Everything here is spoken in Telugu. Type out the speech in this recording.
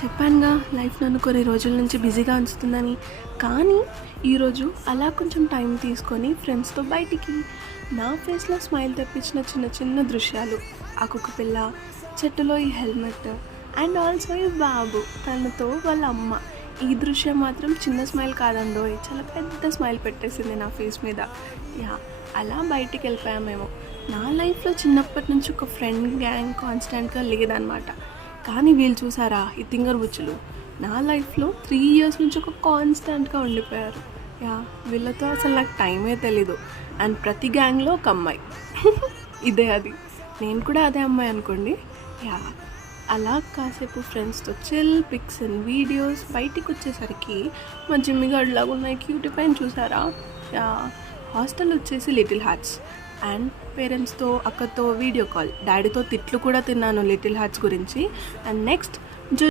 చెప్పానుగా లైఫ్ నన్ను కొన్ని రోజుల నుంచి బిజీగా ఉంచుతుందని. కానీ ఈరోజు అలా కొంచెం టైం తీసుకొని ఫ్రెండ్స్తో బయటికి నా ఫేస్లో స్మైల్ తెప్పించిన చిన్న చిన్న దృశ్యాలు, ఆ కుక్క పిల్ల, చెట్టులో ఈ హెల్మెట్ అండ్ ఆల్సో ఈ బాబు తనతో వాళ్ళ అమ్మ. ఈ దృశ్యం మాత్రం చిన్న స్మైల్ కాదండోయ్, చాలా పెద్ద స్మైల్ పెట్టేసింది నా ఫేస్ మీద. యా, అలా బయటికి వెళ్ళిపోయాం మేము. నా లైఫ్లో చిన్నప్పటి నుంచి ఒక ఫ్రెండ్ గ్యాంగ్ కాన్స్టెంట్గా లేదనమాట. కానీ వీళ్ళు చూసారా, ఈ తింగర్ బుచ్చులు నా లైఫ్లో 3 years నుంచి ఒక కాన్స్టెంట్గా ఉండిపోయారు. యా, వీళ్ళతో అసలు నాకు టైమే తెలీదు. అండ్ ప్రతి గ్యాంగ్లో ఒక అమ్మాయి ఇదే అది, నేను కూడా అదే అమ్మాయి అనుకోండి. యా, అలా కాసేపు ఫ్రెండ్స్తో చిల్ పిక్స్ అండ్ వీడియోస్. బయటికి వచ్చేసరికి మా జిమ్మి గడ్లాగా ఉన్నాయి క్యూటీ పైన చూసారా. యా, హాస్టల్ వచ్చేసి లిటిల్ హార్ట్స్. అండ్ పేరెంట్స్తో, అక్కతో వీడియో కాల్, డాడీతో తిట్లు కూడా తిన్నాను లిటిల్ హార్ట్స్ గురించి. And next